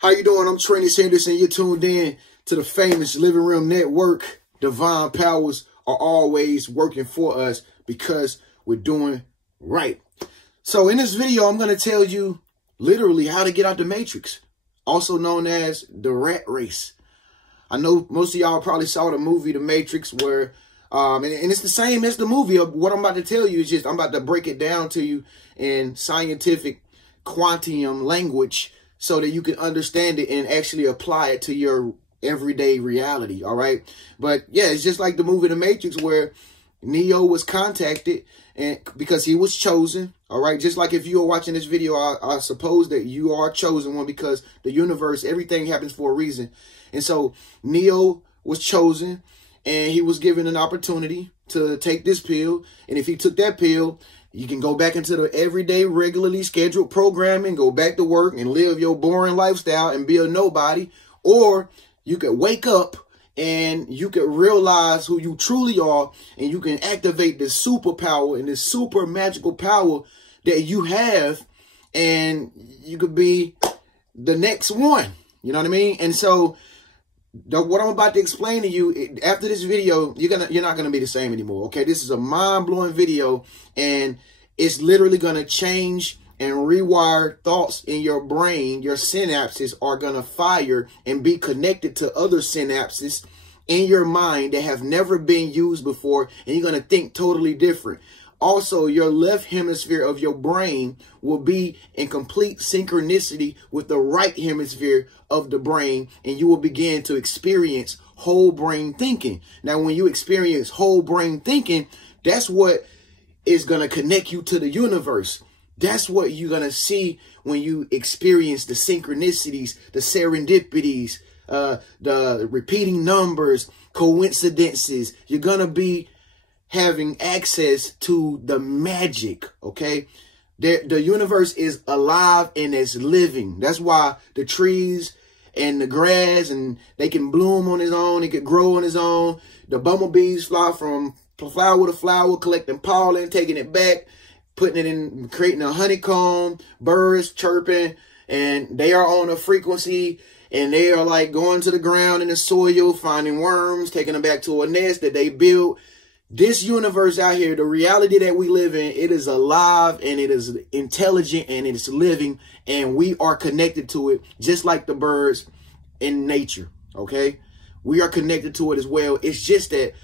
How you doing? I'm Treniushenderson. You're tuned in to the famous Living Room Network. Divine powers are always working for us because we're doing right. So in this video, I'm going to tell you literally how to get out the matrix, also known as the rat race. I know most of y'all probably saw the movie The Matrix, where and it's the same as the movie. What I'm about to tell you is just I'm about to break it down to you in scientific quantum language so that you can understand it and actually apply it to your everyday reality. All right. But yeah, it's just like the movie The Matrix, where Neo was contacted and because he was chosen. All right. Just like if you are watching this video, I suppose that you are a chosen one, because the universe, everything happens for a reason. And so Neo was chosen, and he was given an opportunity to take this pill. And if he took that pill, you can go back into the everyday, regularly scheduled programming, go back to work and live your boring lifestyle and be a nobody. Or you could wake up and you could realize who you truly are, and you can activate this superpower and this super magical power that you have, and you could be the next one. You know what I mean? And so what I'm about to explain to you after this video, you're not gonna be the same anymore. Okay, this is a mind-blowing video, and it's literally gonna change and rewire thoughts in your brain. Your synapses are gonna fire and be connected to other synapses in your mind that have never been used before, and you're gonna think totally different. Also, your left hemisphere of your brain will be in complete synchronicity with the right hemisphere of the brain, and you will begin to experience whole brain thinking. Now, when you experience whole brain thinking, that's what is going to connect you to the universe. That's what you're going to see when you experience the synchronicities, the serendipities, the repeating numbers, coincidences. You're going to be having access to the magic, okay? The universe is alive and it's living. That's why the trees and the grass, and they can bloom on its own. It can grow on its own. The bumblebees fly from flower to flower, collecting pollen, taking it back, putting it in, creating a honeycomb, birds chirping, and they are on a frequency, and they are like going to the ground in the soil, finding worms, taking them back to a nest that they built. This universe out here, the reality that we live in, it is alive and it is intelligent and it is living, and we are connected to it just like the birds in nature, okay? We are connected to it as well. It's just that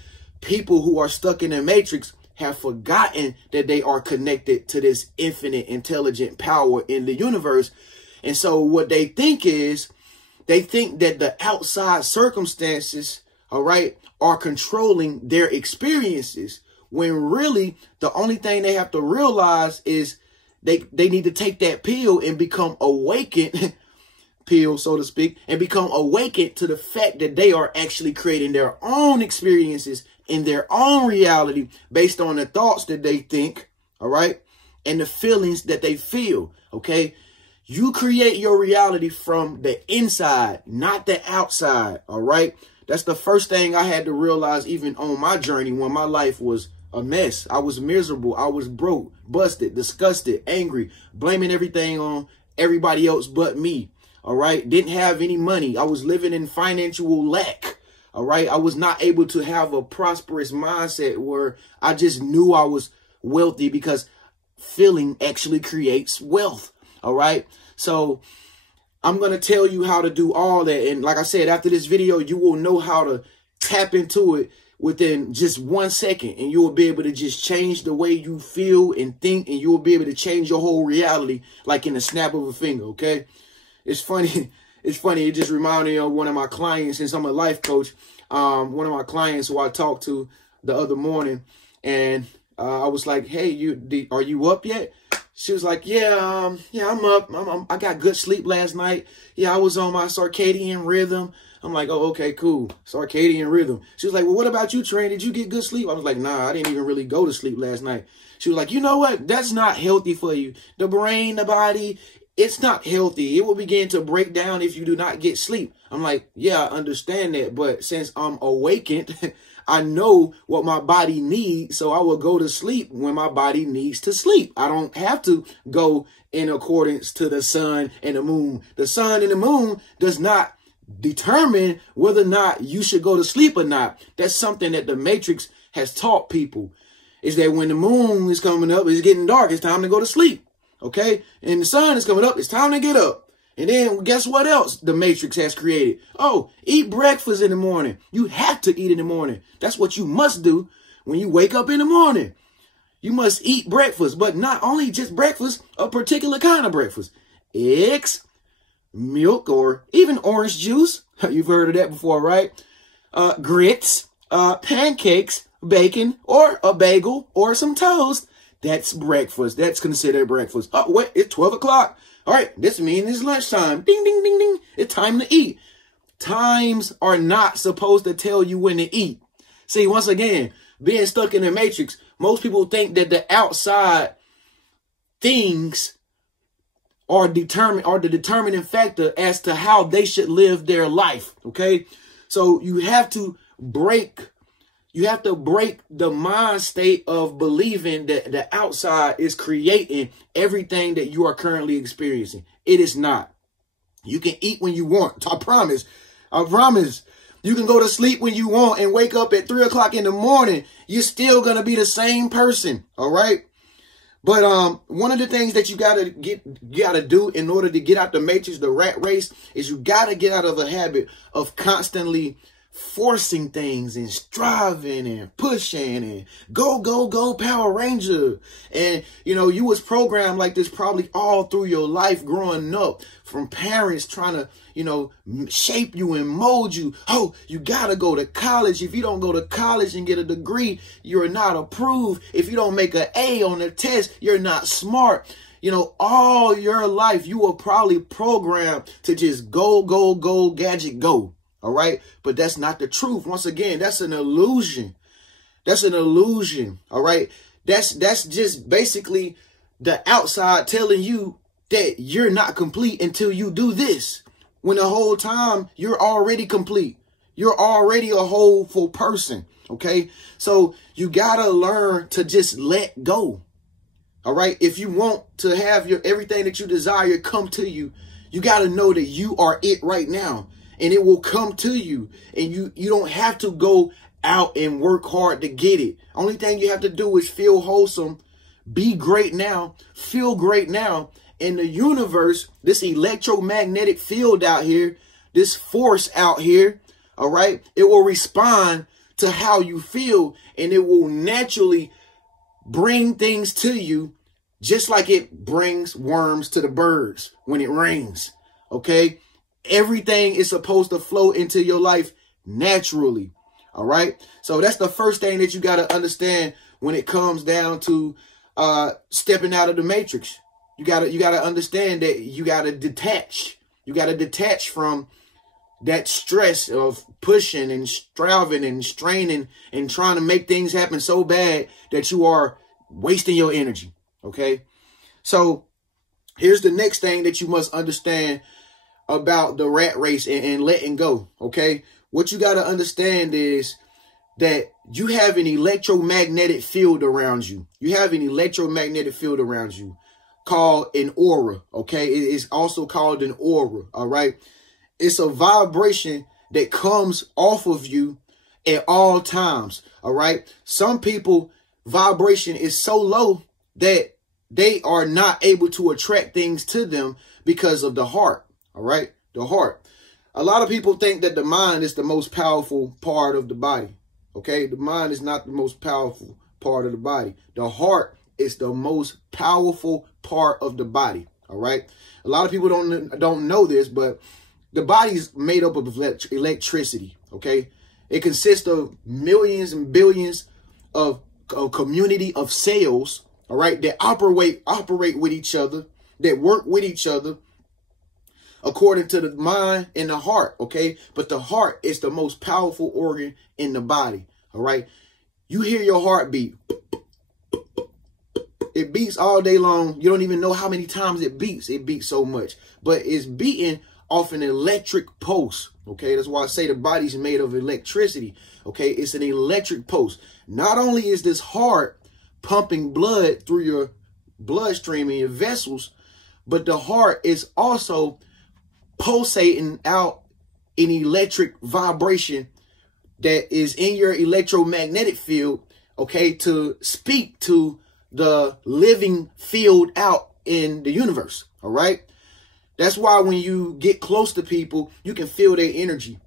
people who are stuck in the matrix have forgotten that they are connected to this infinite intelligent power in the universe. And so what they think is, they think that the outside circumstances, all right, are controlling their experiences, when really the only thing they have to realize is they need to take that pill and become awakened, pill, so to speak, and become awakened to the fact that they are actually creating their own experiences in their own reality based on the thoughts that they think, all right, and the feelings that they feel, okay? You create your reality from the inside, not the outside, all right? That's the first thing I had to realize, even on my journey, when my life was a mess. I was miserable. I was broke, busted, disgusted, angry, blaming everything on everybody else but me. All right. Didn't have any money. I was living in financial lack. All right. I was not able to have a prosperous mindset where I just knew I was wealthy, because feeling actually creates wealth. All right. So I'm going to tell you how to do all that. And like I said, after this video, you will know how to tap into it within just 1 second. And you will be able to just change the way you feel and think. And you will be able to change your whole reality like in a snap of a finger. OK, it's funny. It's funny. It just reminded me of one of my clients, since I'm a life coach. One of my clients who I talked to the other morning, and I was like, hey, are you up yet? She was like, yeah, I'm up. I got good sleep last night. Yeah, I was on my circadian rhythm. I'm like, oh, okay, cool. Circadian rhythm. She was like, well, what about you, Trey? Did you get good sleep? I was like, nah, I didn't even really go to sleep last night. She was like, you know what? That's not healthy for you. The brain, the body, it's not healthy. It will begin to break down if you do not get sleep. I'm like, yeah, I understand that. But since I'm awakened, I know what my body needs. So I will go to sleep when my body needs to sleep. I don't have to go in accordance to the sun and the moon. The sun and the moon does not determine whether or not you should go to sleep or not. That's something that the Matrix has taught people, is that when the moon is coming up, it's getting dark, it's time to go to sleep. Okay? And the sun is coming up, it's time to get up. And then guess what else the Matrix has created? Oh, eat breakfast in the morning. You have to eat in the morning. That's what you must do when you wake up in the morning. You must eat breakfast, but not only just breakfast, a particular kind of breakfast. Eggs, milk, or even orange juice. You've heard of that before, right? Grits, pancakes, bacon, or a bagel, or some toast. That's breakfast. That's considered breakfast. Oh, wait, it's 12 o'clock. All right, this means it's lunchtime. Ding, ding, ding, ding. It's time to eat. Times are not supposed to tell you when to eat. See, once again, being stuck in the Matrix, most people think that the outside things are the determining factor as to how they should live their life. Okay, so you have to break the mind state of believing that the outside is creating everything that you are currently experiencing. It is not. You can eat when you want. I promise. I promise. You can go to sleep when you want and wake up at 3 o'clock in the morning. You're still going to be the same person. All right. But one of the things that you gotta do in order to get out the Matrix, the rat race, is you gotta get out of a habit of constantly forcing things and striving and pushing and go Power Ranger. And you was programmed like this probably all through your life growing up, from parents trying to shape you and mold you. Oh, you gotta go to college. If you don't go to college and get a degree, you're not approved. If you don't make an A on the test, you're not smart. All your life you were probably programmed to just go gadget go. All right. But that's not the truth. Once again, that's an illusion. That's an illusion. All right. That's just basically the outside telling you that you're not complete until you do this. When the whole time you're already complete. You're already a whole full person. Okay. So you got to learn to just let go. All right. If you want to have everything that you desire come to you, you got to know that you are it right now. And it will come to you. And you don't have to go out and work hard to get it. Only thing you have to do is feel wholesome, be great now, feel great now. And the universe, this electromagnetic field out here, this force out here, all right, it will respond to how you feel, and it will naturally bring things to you just like it brings worms to the birds when it rains. Okay. Everything is supposed to flow into your life naturally. All right. So that's the first thing that you got to understand when it comes down to stepping out of the Matrix. You got to understand that you got to detach. You got to detach from that stress of pushing and striving and straining and trying to make things happen so bad that you are wasting your energy. Okay. So here's the next thing that you must understand about the rat race and letting go. Okay. What you got to understand is that you have an electromagnetic field around you. You have an electromagnetic field around you called an aura. Okay. It is also called an aura. All right. It's a vibration that comes off of you at all times. All right. Some people vibration is so low that they are not able to attract things to them because of the heart. All right. The heart. A lot of people think that the mind is the most powerful part of the body. Okay. The mind is not the most powerful part of the body. The heart is the most powerful part of the body. All right. A lot of people don't know this, but the body is made up of electricity. Okay. It consists of millions and billions of a community of cells. All right. That operate with each other, that work with each other according to the mind and the heart. Okay. But the heart is the most powerful organ in the body. All right. You hear your heartbeat. It beats all day long. You don't even know how many times it beats. It beats so much. But it's beating off an electric pulse. Okay, that's why I say the body's made of electricity. Okay, it's an electric pulse. Not only is this heart pumping blood through your bloodstream and your vessels, but the heart is also pulsating out an electric vibration that is in your electromagnetic field, okay, to speak to the living field out in the universe, all right? That's why when you get close to people, you can feel their energy,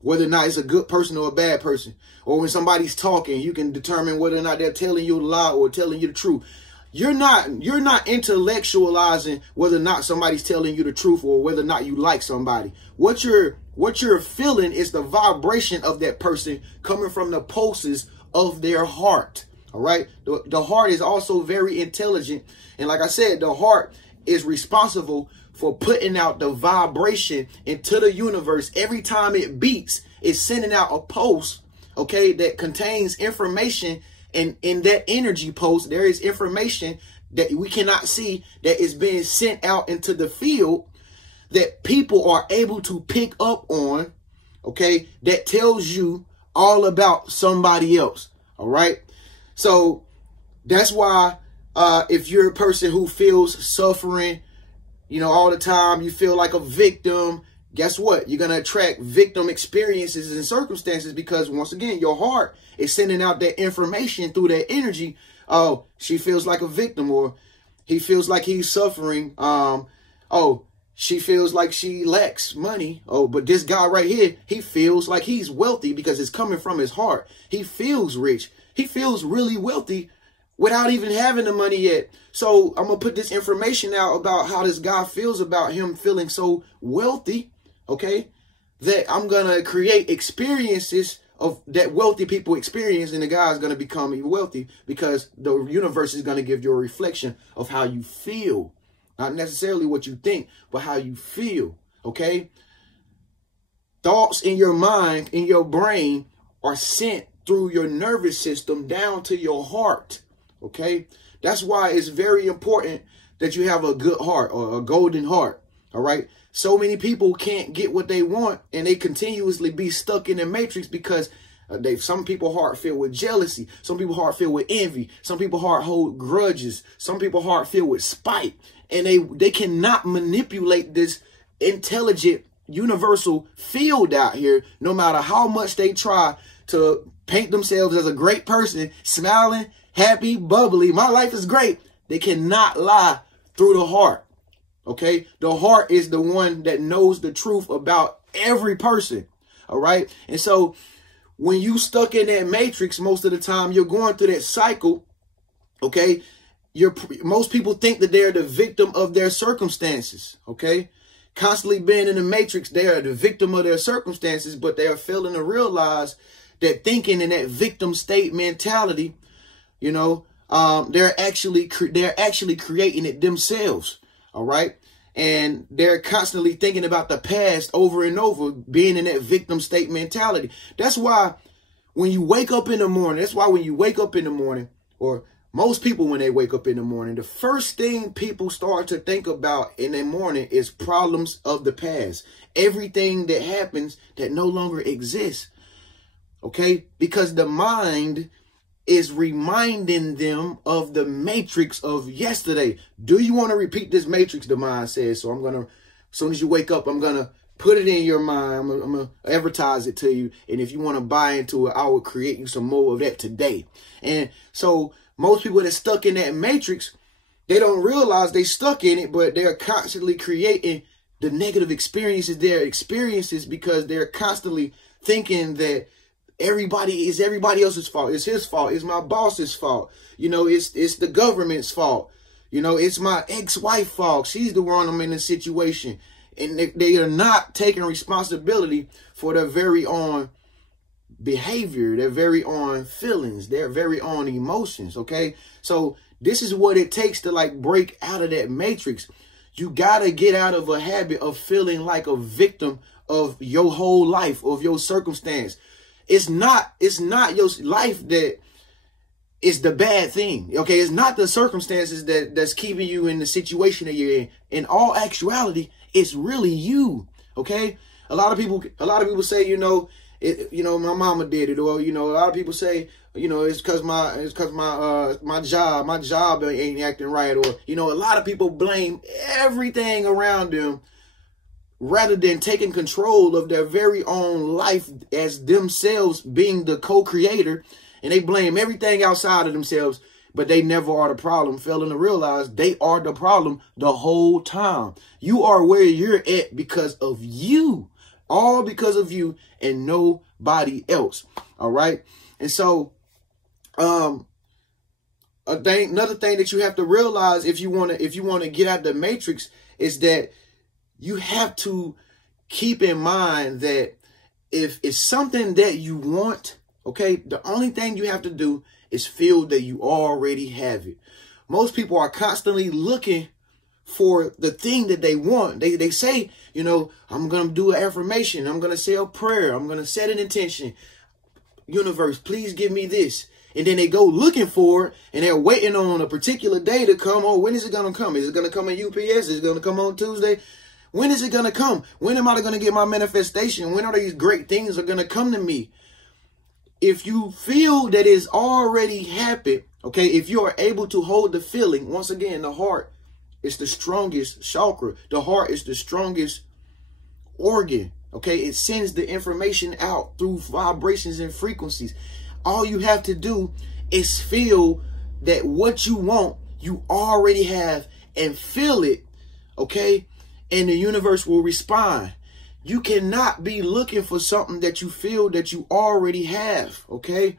whether or not it's a good person or a bad person. Or when somebody's talking, you can determine whether or not they're telling you a lie or telling you the truth. You're not intellectualizing whether or not somebody's telling you the truth or whether or not you like somebody. What you're feeling is the vibration of that person coming from the pulses of their heart. All right. The heart is also very intelligent. And like I said, the heart is responsible for putting out the vibration into the universe. Every time it beats, it's sending out a pulse, okay, that contains information. And in that energy pulse, there is information that we cannot see that is being sent out into the field that people are able to pick up on, okay, that tells you all about somebody else, all right? So that's why if you're a person who feels suffering, you know, all the time, you feel like a victim, guess what? You're going to attract victim experiences and circumstances because, once again, your heart is sending out that information through that energy. Oh, she feels like a victim, or he feels like he's suffering. Oh, she feels like she lacks money. Oh, but this guy right here, he feels like he's wealthy because it's coming from his heart. He feels rich. He feels really wealthy without even having the money yet. So I'm going to put this information out about how this guy feels about him feeling so wealthy, okay, that I'm going to create experiences of that wealthy people experience, and the guy's going to become wealthy because the universe is going to give you a reflection of how you feel. Not necessarily what you think, but how you feel, okay? Thoughts in your mind, in your brain, are sent through your nervous system down to your heart, okay? That's why it's very important that you have a good heart or a golden heart, all right? So many people can't get what they want, and they continuously be stuck in the matrix because some people heart filled with jealousy, some people heart filled with envy, some people heart hold grudges, some people heart filled with spite, and they cannot manipulate this intelligent universal field out here, no matter how much they try to paint themselves as a great person, smiling, happy, bubbly. My life is great. They cannot lie through the heart. Okay, the heart is the one that knows the truth about every person. All right. And so when you stuck in that matrix, most of the time you're going through that cycle. OK, most people think that they're the victim of their circumstances. OK, constantly being in the matrix, they are the victim of their circumstances, but they are failing to realize that thinking in that victim state mentality, you know, they're actually creating it themselves. All right. And they're constantly thinking about the past over and over, being in that victim state mentality. That's why when you wake up in the morning, or most people, when they wake up in the morning, the first thing people start to think about in the morning is problems of the past. Everything that happens that no longer exists. Okay, because the mind is reminding them of the matrix of yesterday. Do you want to repeat this matrix? The mind says. So I'm going to, as soon as you wake up, I'm going to put it in your mind. I'm going to advertise it to you. And if you want to buy into it, I will create you some more of that today. And so most people that are stuck in that matrix, they don't realize they stuck in it, but they're constantly creating the negative experiences, their experiences, because they're constantly thinking that everybody else's fault. It's his fault. It's my boss's fault. You know, it's the government's fault. You know, it's my ex-wife's fault. She's the one I'm in this situation. And they are not taking responsibility for their very own behavior, their very own feelings, their very own emotions. Okay. So this is what it takes to like break out of that matrix. You got to get out of a habit of feeling like a victim of your whole life, of your circumstance. It's not your life that is the bad thing. Okay, it's not the circumstances that's keeping you in the situation that you're in. In all actuality, it's really you. Okay, a lot of people say, you know, my mama did it, or, you know, a lot of people say, you know, it's because my job ain't acting right, or, you know, a lot of people blame everything around them rather than taking control of their very own life as themselves being the co-creator. And they blame everything outside of themselves, but they never are the problem, failing to realize they are the problem the whole time. You are where you're at because of you, all because of you and nobody else. All right. And so, another thing that you have to realize if you want to get out the matrix is that you have to keep in mind that if it's something that you want, okay, the only thing you have to do is feel that you already have it. Most people are constantly looking for the thing that they want. They say, you know, I'm going to do an affirmation. I'm going to say a prayer. I'm going to set an intention. Universe, please give me this. And then they go looking for it, and they're waiting on a particular day to come. Oh, when is it going to come? Is it going to come at UPS? Is it going to come on Tuesday? When is it going to come? When am I going to get my manifestation? When are these great things are going to come to me? If you feel that it's already happened, okay, if you are able to hold the feeling, once again, the heart is the strongest chakra. The heart is the strongest organ, okay? It sends the information out through vibrations and frequencies. All you have to do is feel that what you want, you already have, and feel it, okay? And the universe will respond. You cannot be looking for something that you feel that you already have, okay?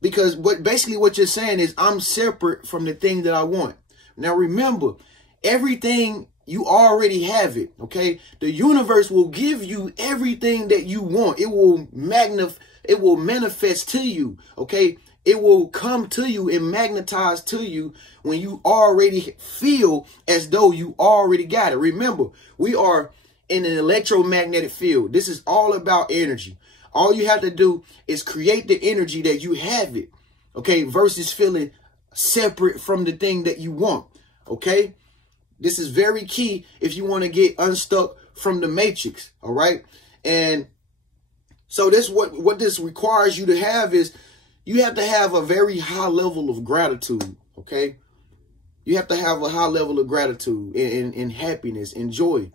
Because basically what you're saying is, I'm separate from the thing that I want. Now remember, everything, you already have it, okay? The universe will give you everything that you want. It will manifest to you, okay? It will come to you and magnetize to you when you already feel as though you already got it. Remember, we are in an electromagnetic field. This is all about energy. All you have to do is create the energy that you have it, okay, versus feeling separate from the thing that you want, okay? This is very key if you want to get unstuck from the matrix, all right? And so this what this requires you to have is you have to have a very high level of gratitude, okay? You have to have a high level of gratitude and happiness and joy.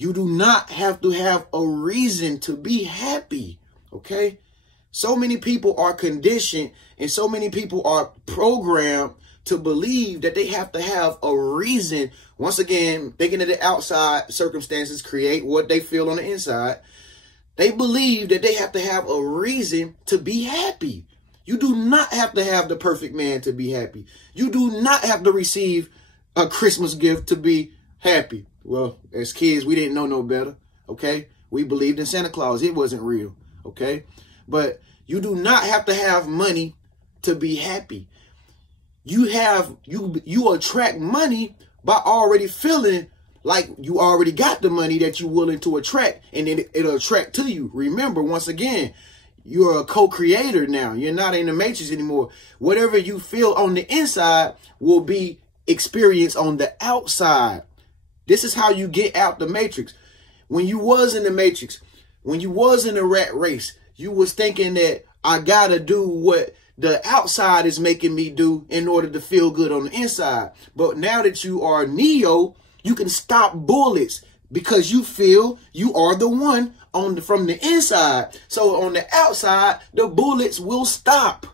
You do not have to have a reason to be happy, okay? So many people are conditioned and so many people are programmed to believe that they have to have a reason. Once again, thinking of the outside circumstances create what they feel on the inside. They believe that they have to have a reason to be happy. You do not have to have the perfect man to be happy. You do not have to receive a Christmas gift to be happy. Well, as kids, we didn't know no better, okay? We believed in Santa Claus. It wasn't real, okay? But you do not have to have money to be happy. You attract money by already feeling like you already got the money that you're willing to attract, and then it'll attract to you. Remember, once again, you're a co-creator now. You're not in the matrix anymore. Whatever you feel on the inside will be experienced on the outside. This is how you get out the matrix. When you was in the matrix, when you was in the rat race, you was thinking that I gotta do what the outside is making me do in order to feel good on the inside. But now that you are Neo, you can stop bullets because you feel you are the one from the inside. So on the outside, the bullets will stop.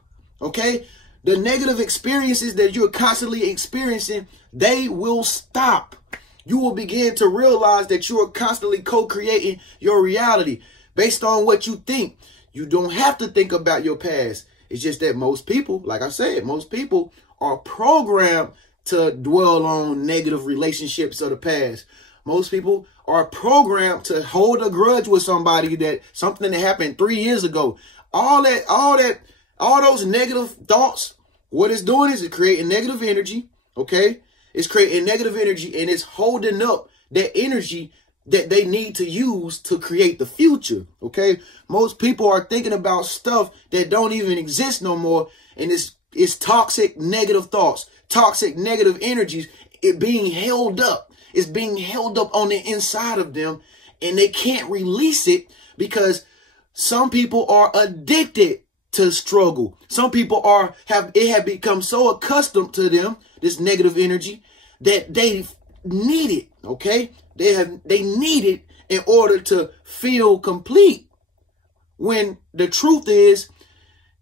Okay? The negative experiences that you're constantly experiencing, they will stop. You will begin to realize that you are constantly co-creating your reality based on what you think. You don't have to think about your past. It's just that most people, like I said, most people are programmed to dwell on negative relationships of the past. Most people are programmed to hold a grudge with somebody that something that happened 3 years ago. All those negative thoughts, what it's doing is it's creating negative energy. Okay. It's creating negative energy and it's holding up that energy that they need to use to create the future. Okay. Most people are thinking about stuff that don't even exist no more. And it's It's toxic, negative thoughts, toxic, negative energies. It being held up. It's being held up on the inside of them, and they can't release it because some people are addicted to struggle. Some people have become so accustomed to them, this negative energy, that they need it. Okay, they need it in order to feel complete. When the truth is,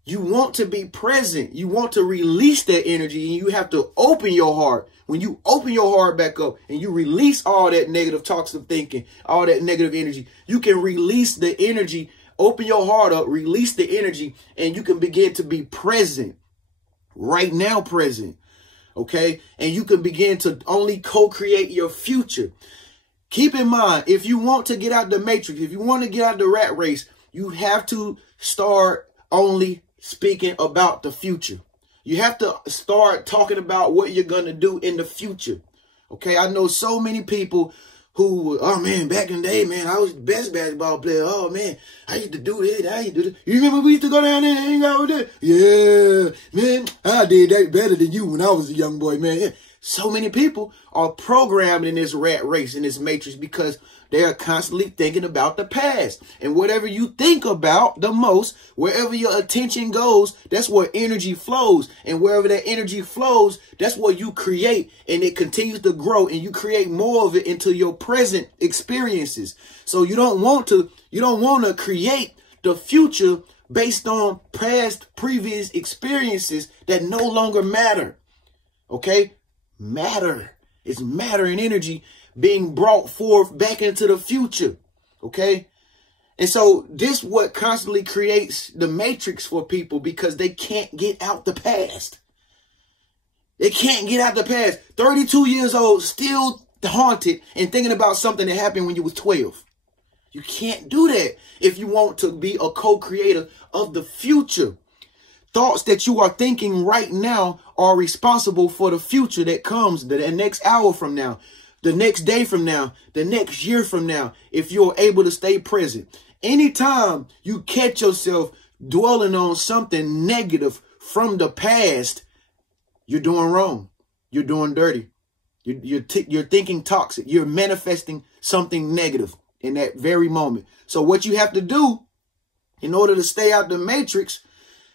you want to be present. You want to release that energy, and you have to open your heart. When you open your heart back up and you release all that negative toxic thinking, all that negative energy, you can release the energy, open your heart up, release the energy, and you can begin to be present, right now present, okay? And you can begin to only co-create your future. Keep in mind, if you want to get out the matrix, if you want to get out the rat race, you have to start only speaking about the future. You have to start talking about what you're going to do in the future. Okay, I know so many people who, oh man, back in the day, man, I was the best basketball player. Oh man, I used to do this, I used to do this. You remember we used to go down there and hang out with that? Yeah, man, I did that better than you when I was a young boy, man. Yeah. So many people are programmed in this rat race, in this matrix, because they are constantly thinking about the past. And whatever you think about the most, wherever your attention goes, that's where energy flows. And wherever that energy flows, that's what you create. And it continues to grow, and you create more of it into your present experiences. So you don't want to create the future based on previous experiences that no longer matter. Okay? Matter. It's matter and energy being brought forth back into the future. Okay. And so this what constantly creates the matrix for people, because they can't get out the past. They can't get out the past. 32 years old, still haunted and thinking about something that happened when you was 12. You can't do that if you want to be a co-creator of the future. Thoughts that you are thinking right now are responsible for the future that comes the next hour from now, the next day from now, the next year from now, if you're able to stay present. Anytime you catch yourself dwelling on something negative from the past, you're doing wrong. You're doing dirty. You're thinking toxic. You're manifesting something negative in that very moment. So what you have to do in order to stay out the matrix,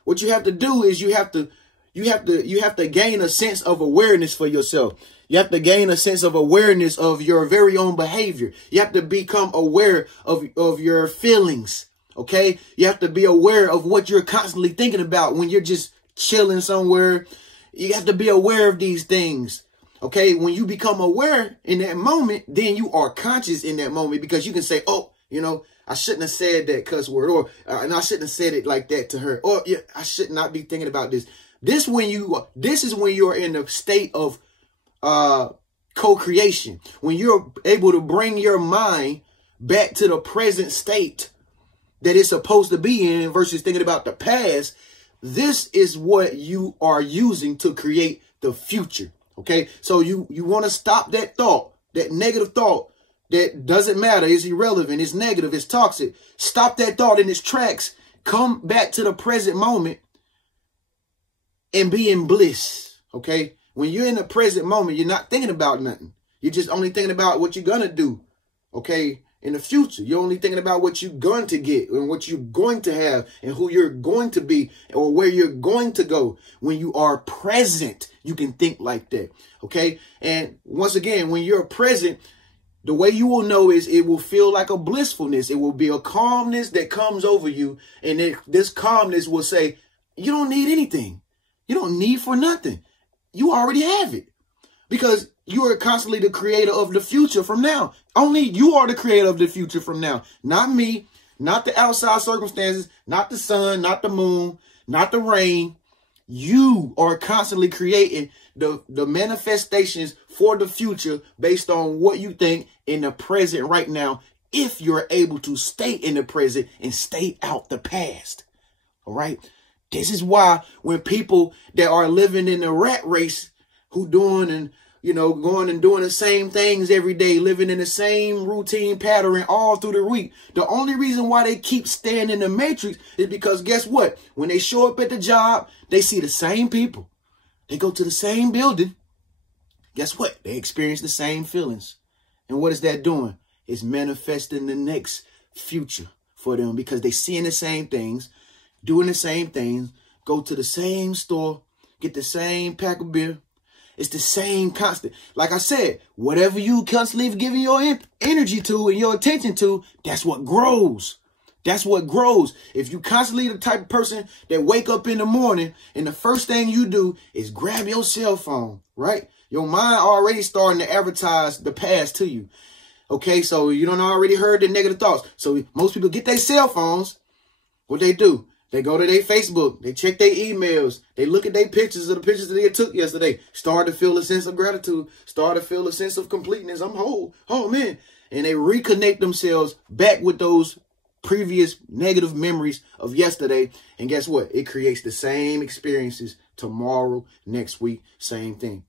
what you have to do is you have to gain a sense of awareness for yourself. You have to gain a sense of awareness of your very own behavior. You have to become aware of your feelings. Okay. You have to be aware of what you're constantly thinking about when you're just chilling somewhere. You have to be aware of these things. Okay. When you become aware in that moment, then you are conscious in that moment, because you can say, oh, you know, I shouldn't have said that cuss word, or and I shouldn't have said it like that to her, or yeah, I should not be thinking about this. This is when you are in a state of co-creation, when you're able to bring your mind back to the present state that it's supposed to be in versus thinking about the past. This is what you are using to create the future. Okay, so you want to stop that thought, that negative thought. That doesn't matter. It's irrelevant. It's negative. It's toxic. Stop that thought in its tracks. Come back to the present moment and be in bliss. Okay. When you're in the present moment, you're not thinking about nothing. You're just only thinking about what you're going to do. Okay. In the future, you're only thinking about what you're going to get and what you're going to have and who you're going to be or where you're going to go. When you are present, you can think like that. Okay. And once again, when you're present, the way you will know is it will feel like a blissfulness. It will be a calmness that comes over you. And this calmness will say, you don't need anything. You don't need for nothing. You already have it, because you are constantly the creator of the future from now. Only you are the creator of the future from now. Not me, not the outside circumstances, not the sun, not the moon, not the rain. You are constantly creating the manifestations for the future based on what you think in the present right now, if you're able to stay in the present and stay out the past. All right. This is why when people that are living in the rat race, who doing and you know, going and doing the same things every day, living in the same routine pattern all through the week. The only reason why they keep staying in the matrix is because guess what? When they show up at the job, they see the same people. They go to the same building. Guess what? They experience the same feelings. And what is that doing? It's manifesting the next future for them because they seeing the same things, doing the same things, go to the same store, get the same pack of beer. It's the same constant. Like I said, whatever you constantly giving your energy to and your attention to, that's what grows. That's what grows. If you constantly the type of person that wake up in the morning and the first thing you do is grab your cell phone, right? Your mind already starting to advertise the past to you. Okay, so you don't already heard the negative thoughts. So most people get their cell phones. What they do? They go to their Facebook. They check their emails. They look at their pictures of the pictures that they took yesterday. Start to feel a sense of gratitude. Start to feel a sense of completeness. I'm whole. Oh, man. And they reconnect themselves back with those previous negative memories of yesterday. And guess what? It creates the same experiences tomorrow, next week, same thing.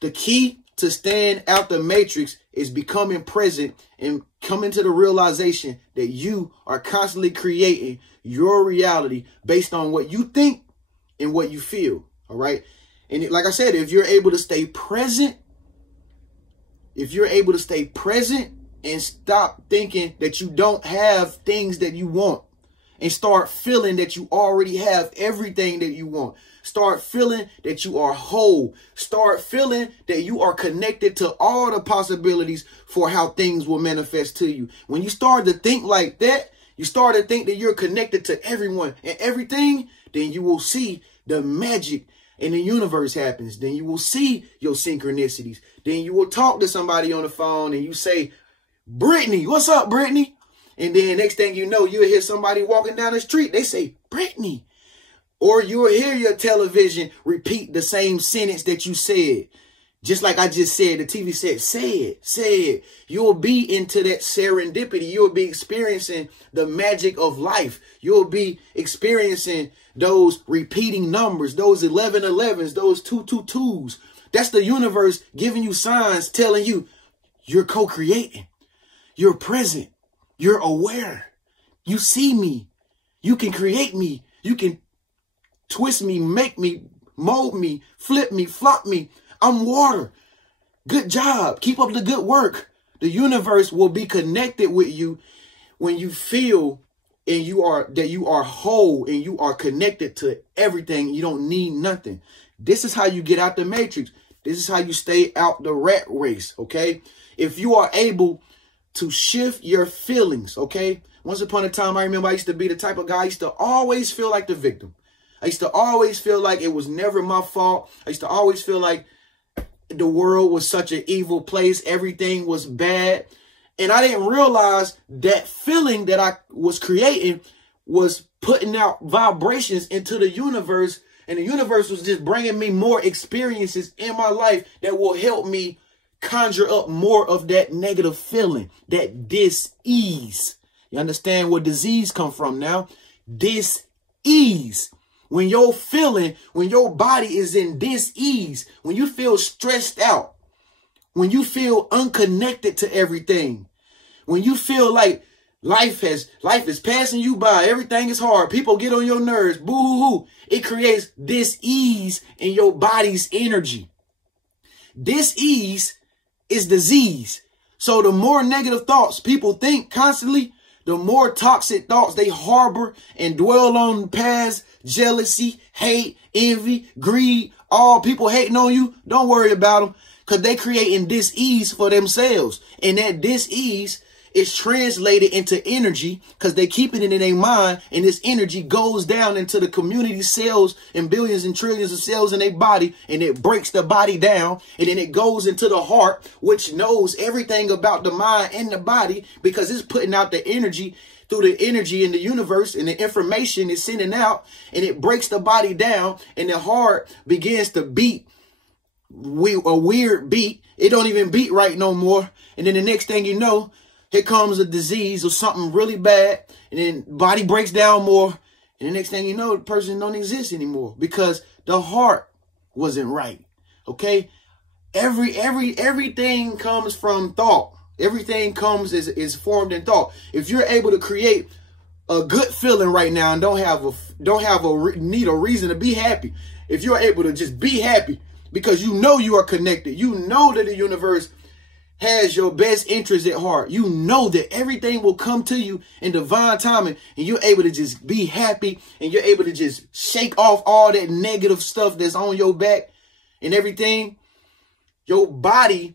The key to staying out the matrix is becoming present and coming to the realization that you are constantly creating your reality based on what you think and what you feel. All right. And like I said, if you're able to stay present, and stop thinking that you don't have things that you want and start feeling that you already have everything that you want. Start feeling that you are whole. Start feeling that you are connected to all the possibilities for how things will manifest to you. When you start to think like that, you start to think that you're connected to everyone and everything, then you will see the magic in the universe happens. Then you will see your synchronicities. Then you will talk to somebody on the phone and you say, Brittany, what's up, Brittany? And then next thing you know, you'll hear somebody walking down the street. They say, Brittany. Or you'll hear your television repeat the same sentence that you said. Just like I just said, the TV said, say it. You'll be into that serendipity. You'll be experiencing the magic of life. You'll be experiencing those repeating numbers, those 1111s, those 222s. That's the universe giving you signs telling you you're co-creating. You're present. You're aware. You see me. You can create me. You can twist me, make me, mold me, flip me, flop me. I'm water. Good job. Keep up the good work. The universe will be connected with you when you feel and you are whole and you are connected to everything. You don't need nothing. This is how you get out the matrix. This is how you stay out the rat race. Okay. If you are able to shift your feelings. Okay. Once upon a time, I remember I used to be the type of guy I used to always feel like the victim. I used to always feel like it was never my fault. I used to always feel like the world was such an evil place. Everything was bad. And I didn't realize that feeling that I was creating was putting out vibrations into the universe. And the universe was just bringing me more experiences in my life that will help me conjure up more of that negative feeling, that dis-ease. You understand where disease come from now? Dis-ease. When you're feeling, when your body is in dis-ease, when you feel stressed out, when you feel unconnected to everything, when you feel like life is passing you by, everything is hard, people get on your nerves, boo-hoo-hoo, it creates dis-ease in your body's energy. Dis-ease is disease. So the more negative thoughts people think constantly, the more toxic thoughts they harbor and dwell on the past. Jealousy, hate, envy, greed, all people hating on you. Don't worry about them because they creating dis-ease for themselves. And that dis-ease is translated into energy because they keeping it in their mind. And this energy goes down into the community cells and billions and trillions of cells in their body. And it breaks the body down. And then it goes into the heart, which knows everything about the mind and the body because it's putting out the energy through the energy in the universe, and the information is sending out, and it breaks the body down, and the heart begins to beat a weird beat. It don't even beat right no more. And then the next thing you know, here comes a disease or something really bad, and then body breaks down more, and the next thing you know, the person don't exist anymore because the heart wasn't right. Okay? Everything comes from thought. Everything is formed in thought. If you're able to create a good feeling right now and need a reason to be happy, if you're able to just be happy because you know you are connected, you know that the universe has your best interest at heart, you know that everything will come to you in divine timing, and you're able to just be happy, and you're able to just shake off all that negative stuff that's on your back and everything, your body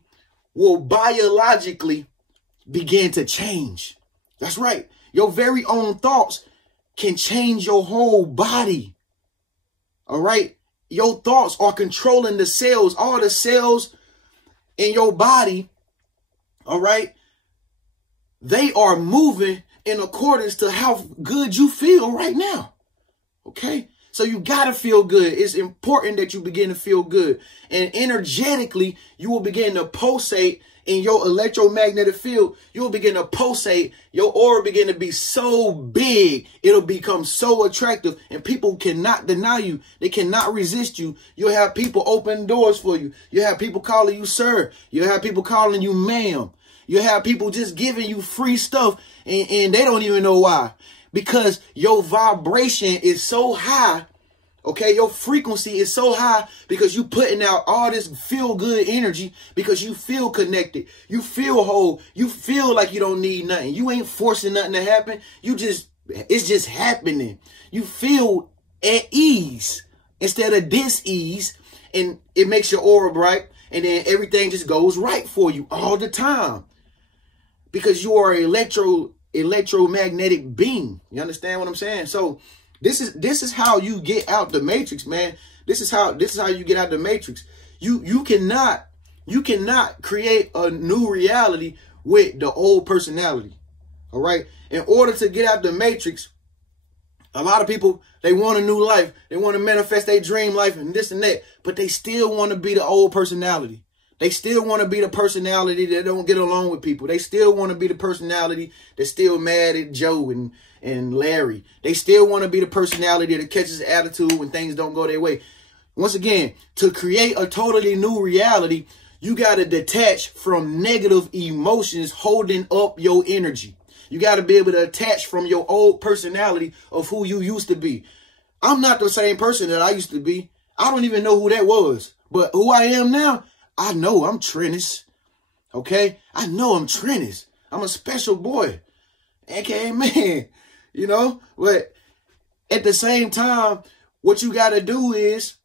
will biologically begin to change. That's right. Your very own thoughts can change your whole body. All right. Your thoughts are controlling the cells, all the cells in your body. All right. They are moving in accordance to how good you feel right now. Okay. So you got to feel good. It's important that you begin to feel good. And energetically, you will begin to pulsate in your electromagnetic field. You will begin to pulsate. Your aura begin to be so big. It'll become so attractive. And people cannot deny you. They cannot resist you. You'll have people open doors for you. You'll have people calling you sir. You'll have people calling you ma'am. You'll have people just giving you free stuff. And they don't even know why. Because your vibration is so high, okay? Your frequency is so high because you putting out all this feel-good energy because you feel connected. You feel whole. You feel like you don't need nothing. You ain't forcing nothing to happen. It's just happening. You feel at ease instead of dis-ease, and it makes your aura bright, and then everything just goes right for you all the time because you are electromagnetic being. You understand what I'm saying? So this is how you get out the matrix, man. This is how you get out the matrix. You cannot create a new reality with the old personality. All right. In order to get out the matrix, a lot of people, they want a new life. They want to manifest their dream life and this and that, but they still want to be the old personality. They still want to be the personality that don't get along with people. They still want to be the personality that's still mad at Joe and Larry. They still want to be the personality that catches attitude when things don't go their way. Once again, to create a totally new reality, you got to detach from negative emotions holding up your energy. You got to be able to attach from your old personality of who you used to be. I'm not the same person that I used to be. I don't even know who that was. But who I am now, I know I'm Trenius. Okay? I know I'm Trenius. I'm a special boy. AKA man. You know? But at the same time, what you got to do is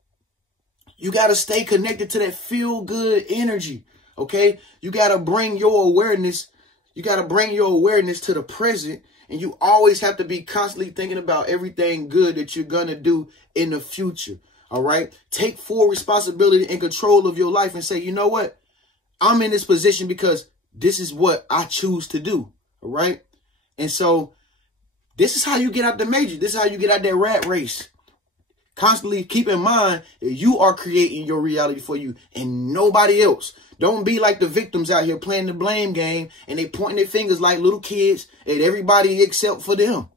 you got to stay connected to that feel-good energy. Okay? You got to bring your awareness. You got to bring your awareness to the present. And you always have to be constantly thinking about everything good that you're going to do in the future. All right. Take full responsibility and control of your life and say, you know what? I'm in this position because this is what I choose to do. All right. And so this is how you get out the matrix. This is how you get out that rat race. Constantly keep in mind that you are creating your reality for you and nobody else. Don't be like the victims out here playing the blame game and they pointing their fingers like little kids at everybody except for them.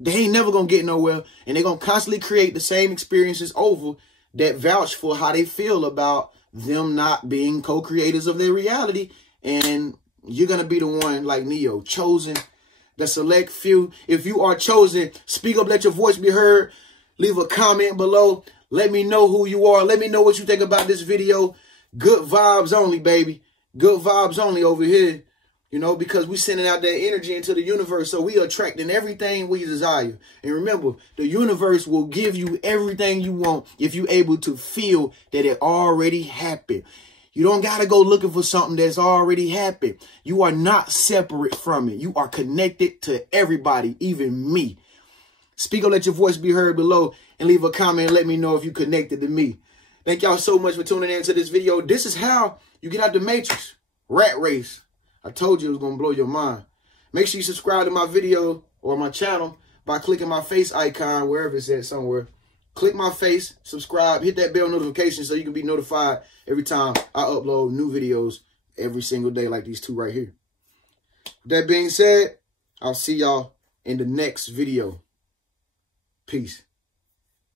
They ain't never going to get nowhere, and they're going to constantly create the same experiences over that vouch for how they feel about them not being co-creators of their reality. And you're going to be the one like Neo, chosen, the select few. If you are chosen, speak up, let your voice be heard. Leave a comment below. Let me know who you are. Let me know what you think about this video. Good vibes only, baby. Good vibes only over here. You know, because we're sending out that energy into the universe. So we are attracting everything we desire. And remember, the universe will give you everything you want if you're able to feel that it already happened. You don't got to go looking for something that's already happened. You are not separate from it. You are connected to everybody, even me. Speak up, let your voice be heard below, and leave a comment and let me know if you connected to me. Thank y'all so much for tuning in to this video. This is how you get out the matrix. Rat race. I told you it was going to blow your mind. Make sure you subscribe to my video or my channel by clicking my face icon, wherever it's at somewhere. Click my face, subscribe, hit that bell notification so you can be notified every time I upload new videos every single day like these two right here. With that being said, I'll see y'all in the next video. Peace.